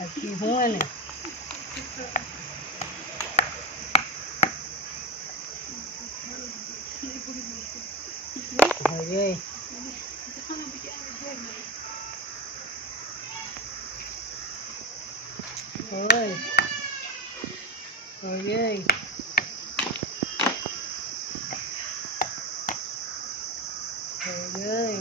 Aqui ruim, né? Olha. Oi. Oi. Oi.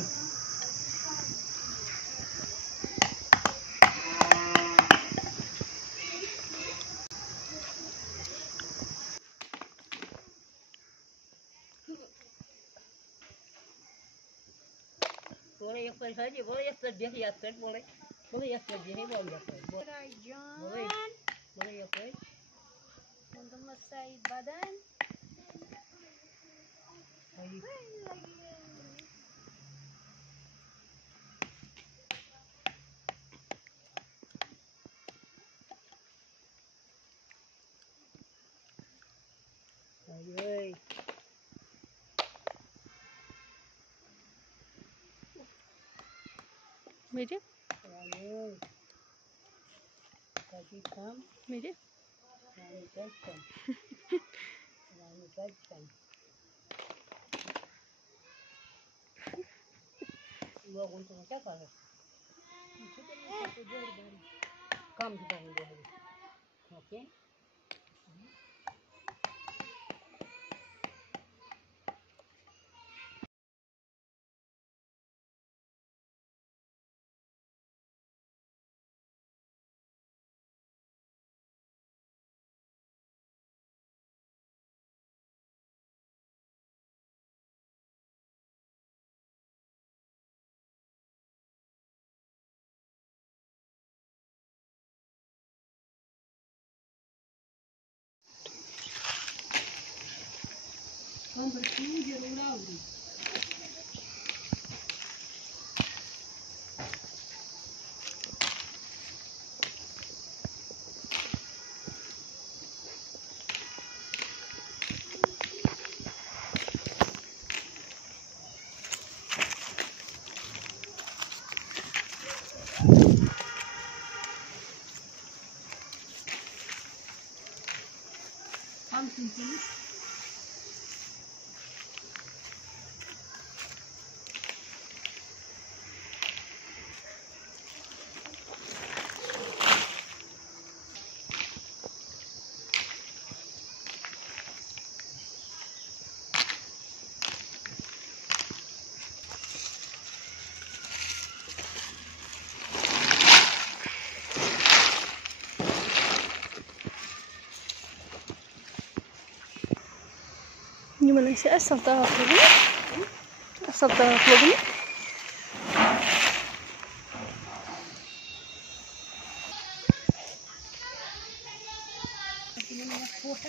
Boleh yang saja, boleh yang sedih ya set, boleh yang sedih boleh ya set, boleh ya set. Untuk mesai badan. Oi. Meja? Oi. Tadi kam. Meja? Rani kaçtan. Rani kaçtan. Gua untuk siapa? Kam kita ini. Oke. Kamu bertemu di rumah. Kamu sendiri. Gimana sih asal tahu ini? Asal tahu ini? Ini minyak kuah.